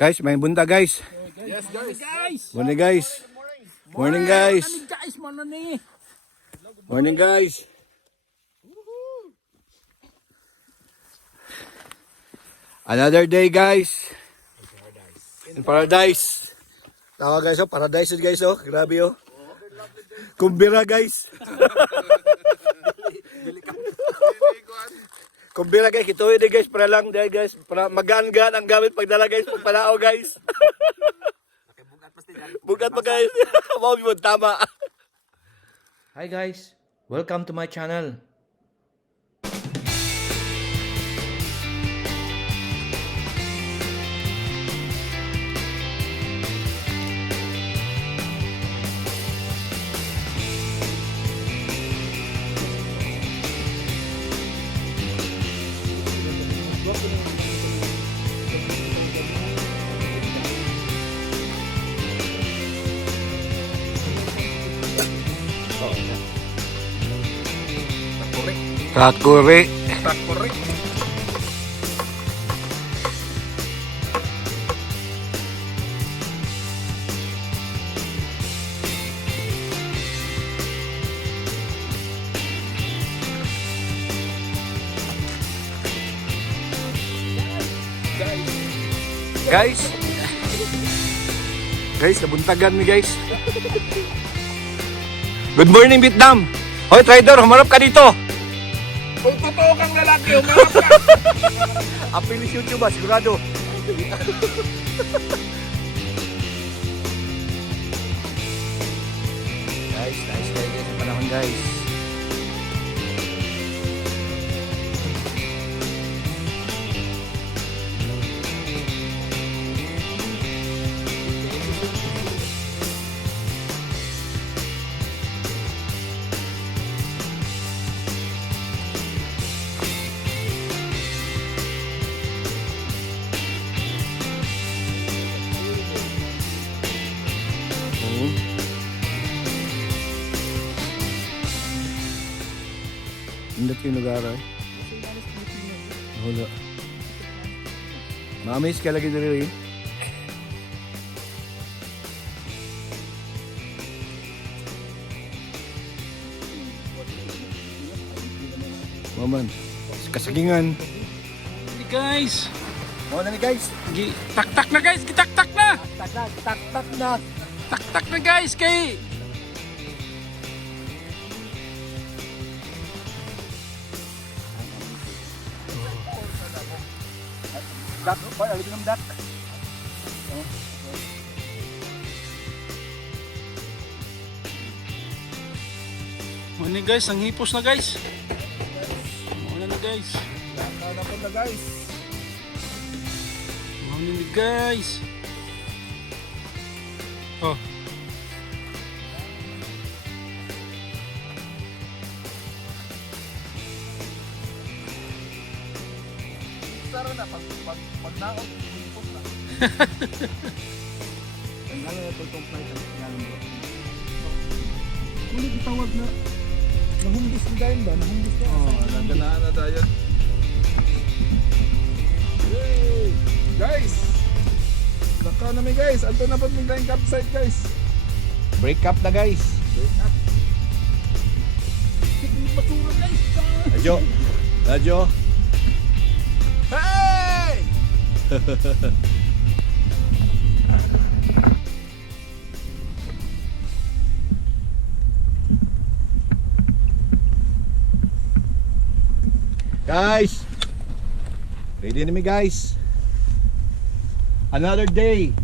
Guys, may bunta guys. Yes, guys. Morning guys. Morning guys. Guys, mana ni? Morning guys. Another day guys. In paradise. Tawa guys, oh, paradise guys, oh. Grabe oh. Kumbira guys. Kumbira guys, ito yun guys, para lang dahil guys, para magaan-gaan ang gamit pagdala guys, pagpanao guys. Bugat pa guys. Mau mo tama. Hi guys, welcome to my channel. Kakuri. Guys. Guys, nabuntagan mi guys. Good morning Vietnam. Hoy trader, humarap ka dito. Kung totoo kang lalaki, umarap ka. Apilis YouTube ba, sigurado. Guys, nice guys, sa panahon guys. Indot yung lugar ay. Wala. Maamis ka lagi dito eh. Maman, kasagingan. Guys, Mau na ni guys. tak-tak na guys, kitak-tak na. Tak na. Tak-tak na guys, kay Dat, koy alin ng dat. Muna guys, ang hipos na guys. Muna na guys. Ano po na guys? Muna na guys. Oh. Saro na pag naot, hipos na. Ang alam na itong flight ang ngalan bro. Muna gitawag na. Nahumbis na dahil ba? Nahumbis na. Nagdanaan na tayo. Yay! Guys! Naka namin guys. Anto na po biglang campsite guys. Break up na guys. Break up. Basura guys. Radyo. Radyo. Hey! Guys, ready na mi guys. Another day.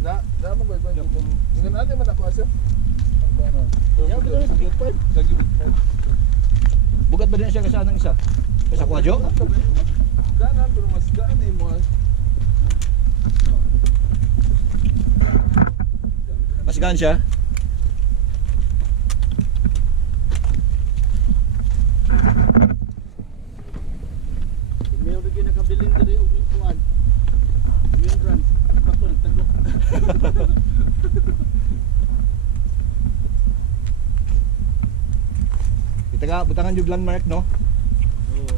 Na mo gawin ko. Hindi natin man ako asa. Bugat ba din siya kasama ng isa? Kasa kwadyo? Ganan pero mas gaan eh mo. Mas gaan siya? May bigyan nakabilin diri og kuan. Million grams. Bato nagtagok. Itaga butangan yung landmark no? Oo.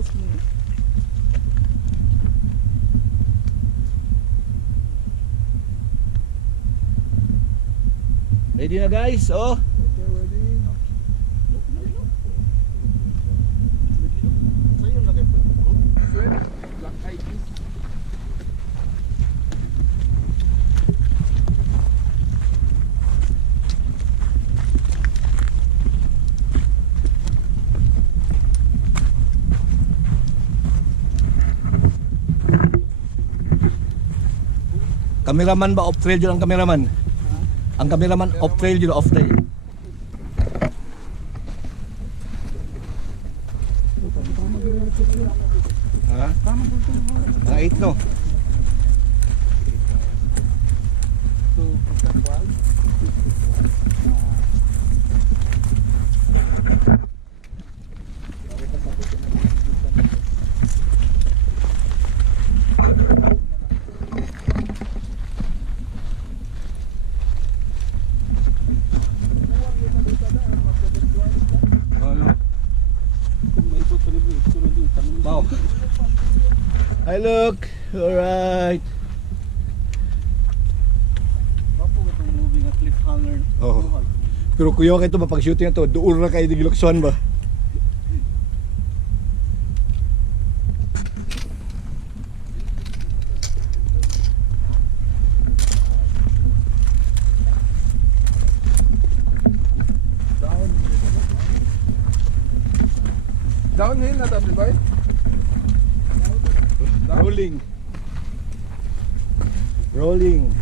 close mo. Ready na guys, oh. Okay, ready? Sa'yo na kayo pagkukot. Sweat, black eyed peas. Cameraman ba off trail yun ang cameraman? Ang cameraman off trail yun off trail. Ha? Mga 8 no? So, pagkakwal. Ano? Kung may ipot pa rin mo, ito rin yung tanong. Wow. Hi look. Alright. Bapo itong movie nga cliffhanger. Oo. Pero kuya kayo ito ba pag shooting ito, doon na kayo di Giloksuan ba? Downhill na tabi ba? Rolling. Rolling.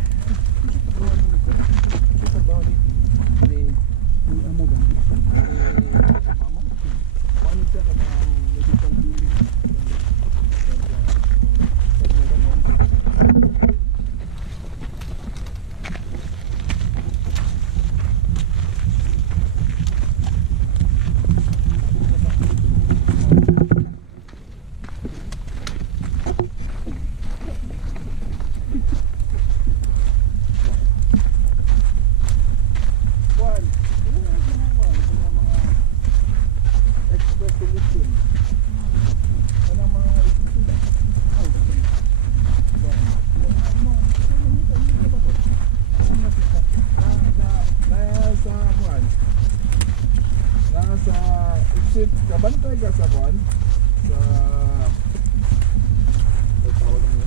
Nasa exit kabantay ka sa kwan sa ay tawag mo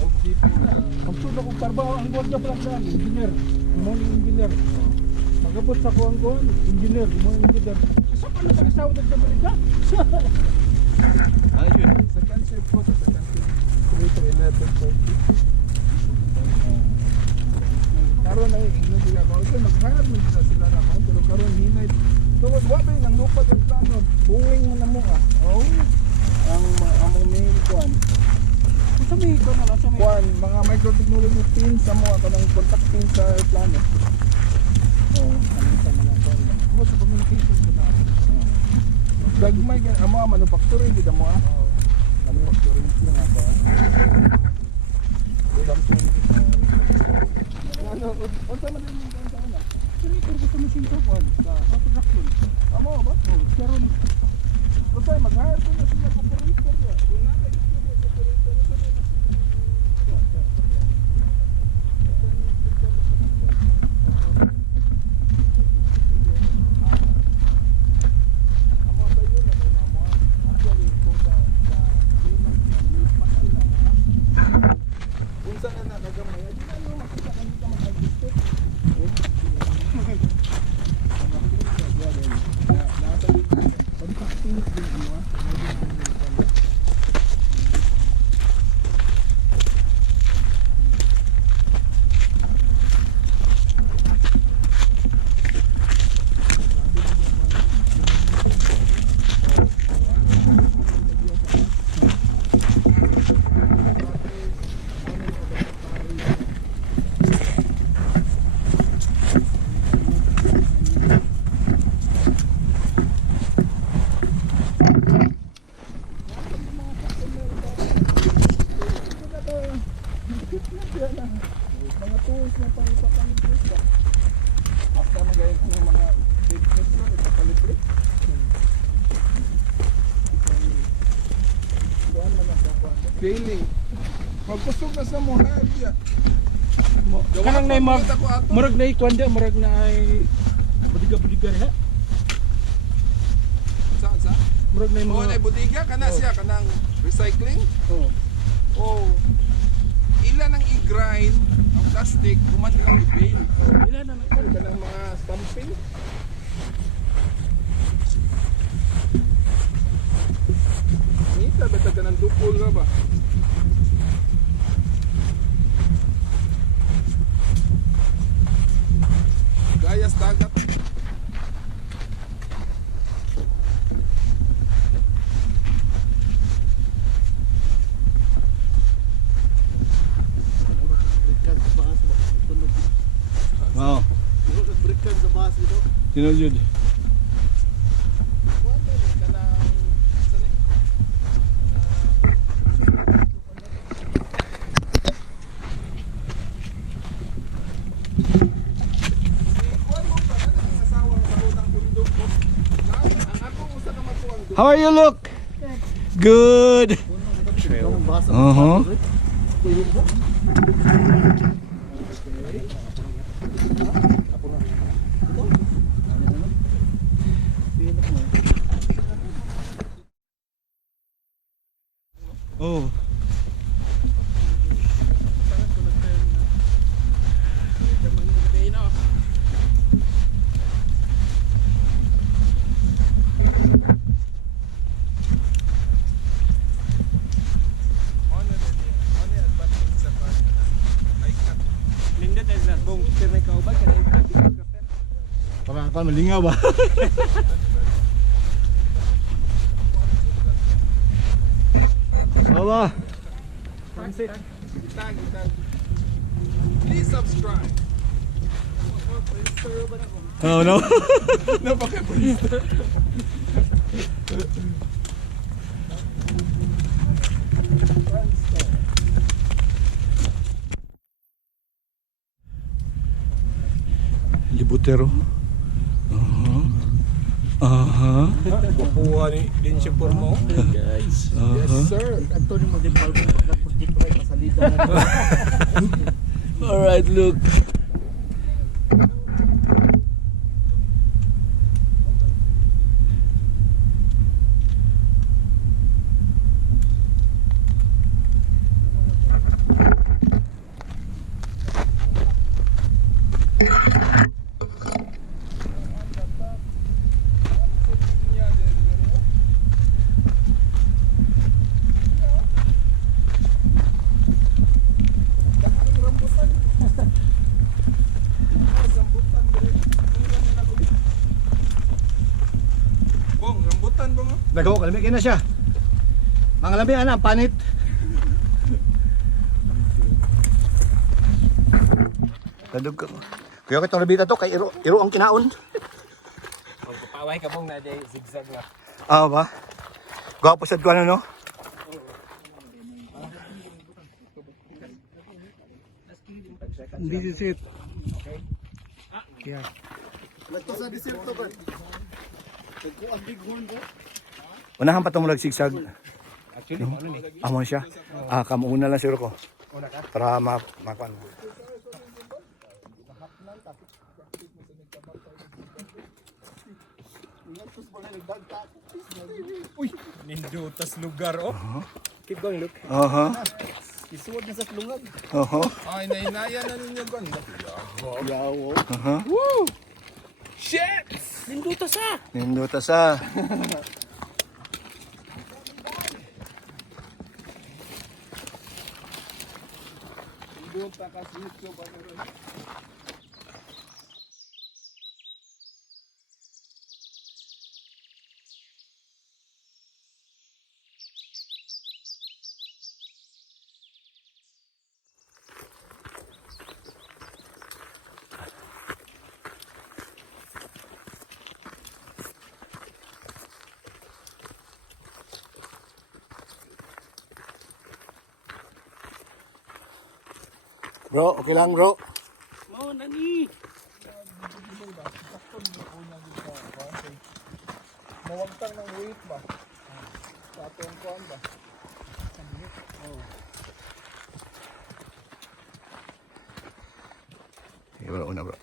Home Depot na ang tulo kong trabaho ang guwag na pala engineer morning engineer magabot sa kuwang kuwan engineer morning engineer sa pa na tagasawad at Amerika Ayun. second shift ko sa second shift 3 to 11:30 karon ay ingnon diga ko so nag-hire mo na sila na ko pero karon hinay tungod wa ba nang lupa ang plano buwing mo na mo oh ang main kwan sa may ko na sa may kwan mga microtechnology pin sa mo ako ng contact pin sa plano oh ano sa mga kwan mo sa communication ko na gagmay gan amo manufacturing gid mo manufacturing sila nga ba ano, unsa man din yung kansa na? Sino ito gusto mo siya kuan sa production? Amo ba? Karon unsa mag-hire ko na sila operator ya. Kung na kay operator sa may amo ba yun na kay mo? Actually kung sa limang late machine na mo. Unsa na nagamay? Di na mo makita kanita mag-adjust. Nasa pagpapinit din mo failing. Magkusog na sa mo hagya. Kanang na mag Ako ato. murag na ikwan dia, murag na ay budiga-budiga ha. Sa? Murag na Oh, na mga budiga kana siya kanang recycling. oh. Oh. Ilan ang i-grind ang plastic kuman lang i-bale. Oh, ila na Ano ba ng mga stamping? Nita beta ka ng dupol ka ba? Gayas dagat. Oo. Sino yun? Wala ni kanang sani? Kuan mo pa na ang asawa sa utang bundok ko. Ang ako usa ka matuang How are you look? Good. Uh-huh. Oh. Parang ako malingaw ba? Baba. Please subscribe. Oh no. Napaka-please. Libutero. Aha. Kukuha din siya por mo. Guys. Aha. Sir. All right, look. Bong, rambutan ba mo? Dago, kalami na siya. Mga lambi, ana, panit. Kadug ka. Kuya ko itong labita to, kay iro ang kinaon. Paway ka mong na zigzag na. Ah, ba? Gwapo sad ko ano, no? This is it. Unahan pa itong mulag sigsag. Actually, no? Amo siya. Ah, kamuuna lang siguro ko. Para makuan. Nindutas lugar oh. Keep going, look. Aha. Isuod na sa lungag. Aha. Ay, nainaya na ninyo ba? Aha. Shit! Nindutas sa. Ninduta sa. Buta ka sa YouTube ba rin? Bro, okay lang bro. Mo nani. Mawagtang ng weight ba? Sa atong kuhan ba? Sige bro, una bro.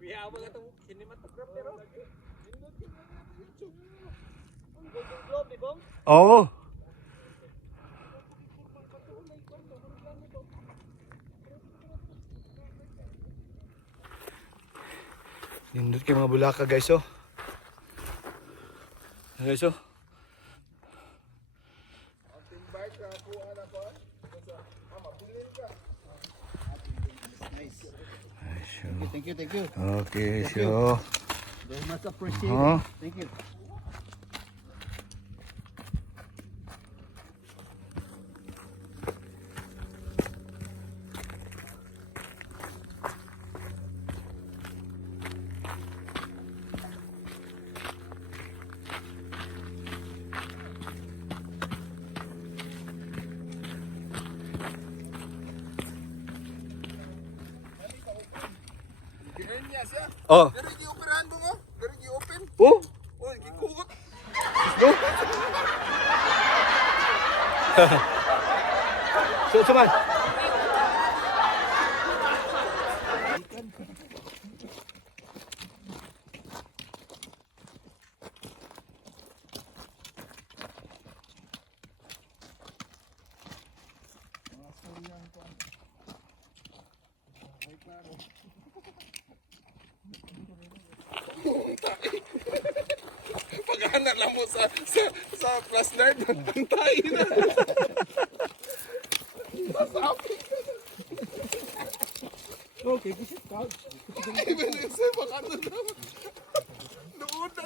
Kuya, ako nga itong cinematographer, oh. Ang Golden Globe, di ba? Oo. Nindot kay mga bulaka guys oh. Guys oh. Thank you, thank you. Okay, so. Very much appreciated. Thank you. Ginayin niya siya. Oh. Pero i-operahan mo mo. Pero i-open. Oh. Oh, ikikugot. So, cuman. Pag-anak lang mo sa plus 9. Antay na. Masabi ka na. Okay, visit ka. Ay, Vanessa, baka na lang. Noon na.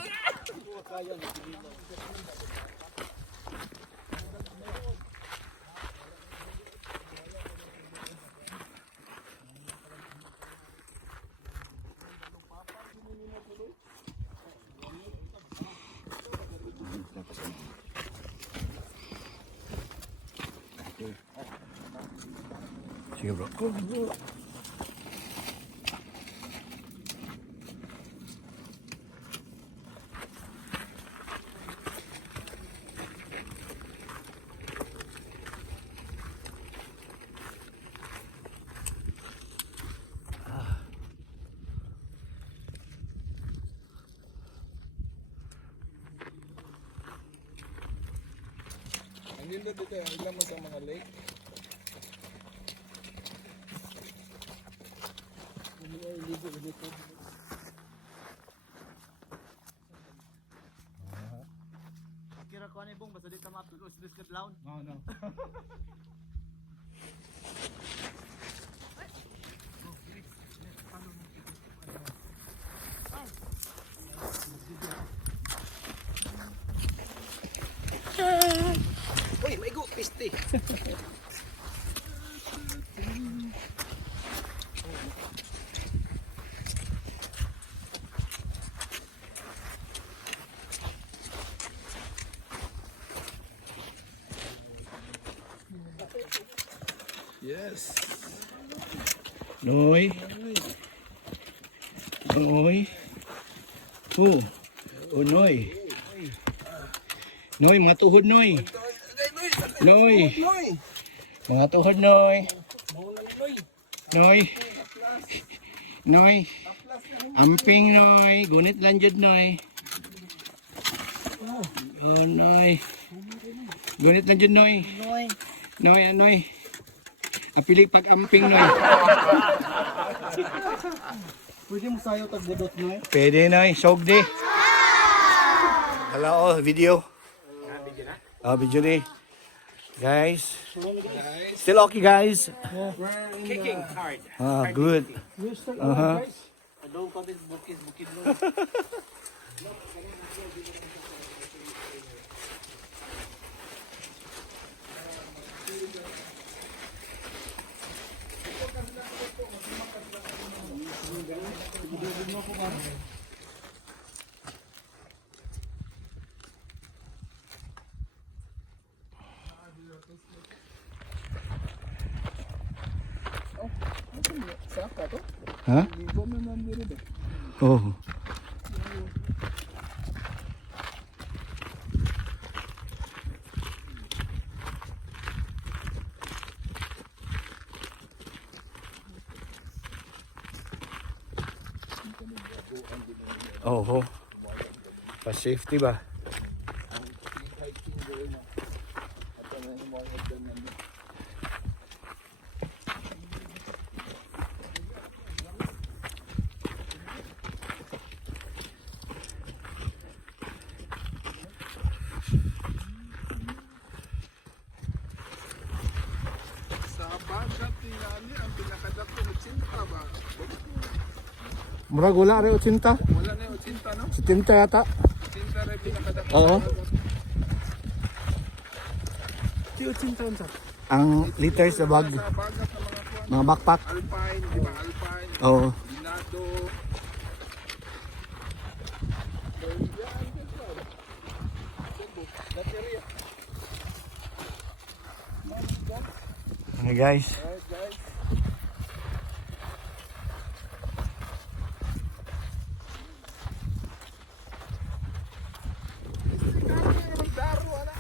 Sige bro. Ang ganda dito, ilan mo sa mga lake. Kira ko ani bong basta di ta mapigos biscuit lawn. No, no. Uy, may go piste. Yes. Noy. Noy. Oh. Oh, Noy. Noy, mga tuhod, Noy. Noy. Noy. Mga tuhod, Noy. Noy. Noy. Amping, Noy. Gunit lang dyan, Noy. Oh, Noy. Gunit lang dyan, Noy. Noy, Noy. Apili pag amping, Noy. Pwede mo sayo tag budot no? Pwede, Noy. Sogdi. Hello, video. Video ni. Guys. Still okay, guys? Kicking hard. Good. Yes, sir. Uh-huh. Adong kami bukid no. Saka to? Ha? Ligo mo nandito ba? Oh. Oh, pa safety ba? Sa bagat tingali ang pinakadako ng sinta ba? Murag wala rin 80. Wala na yung sinta no? 70 yata. Sinta rin pinakadako. Oo. Tiyo sinta unsa? Ang liters sa bag, Sa bagat ng mga kuwan. mga backpack. Alpine, di ba? Alpine. Oo. Binado. Ano guys? Alright guys. Magdaro ana.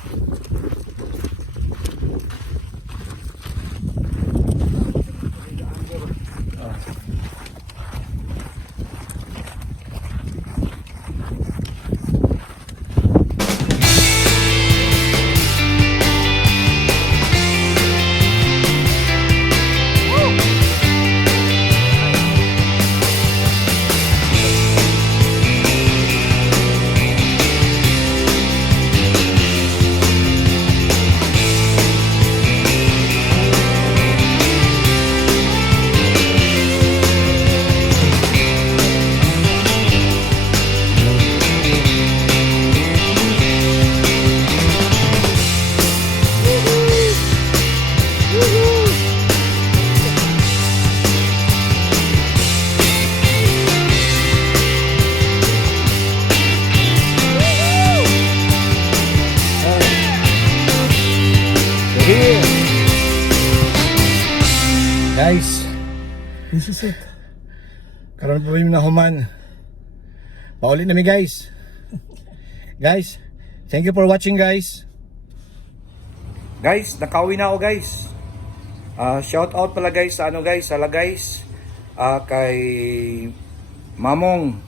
Guys, this is it. Karon po yung nahuman. Paulit namin guys. Guys, thank you for watching guys. Guys, nakauwi na ako guys. Shout out pala guys sa ano guys, sala guys. Kay Mamong,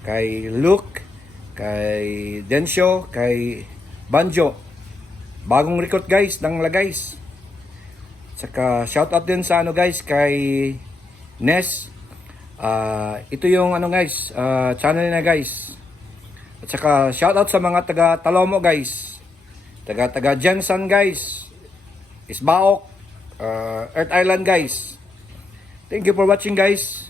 kay Luke, kay Densyo, kay Banjo. Bagong record guys, nang la guys. Saka shout out din sa ano guys kay Nes. Ito yung ano guys, channel na guys. At saka shout out sa mga taga Talomo guys. Taga Jensen guys. Isbaok, Earth Island guys. Thank you for watching guys.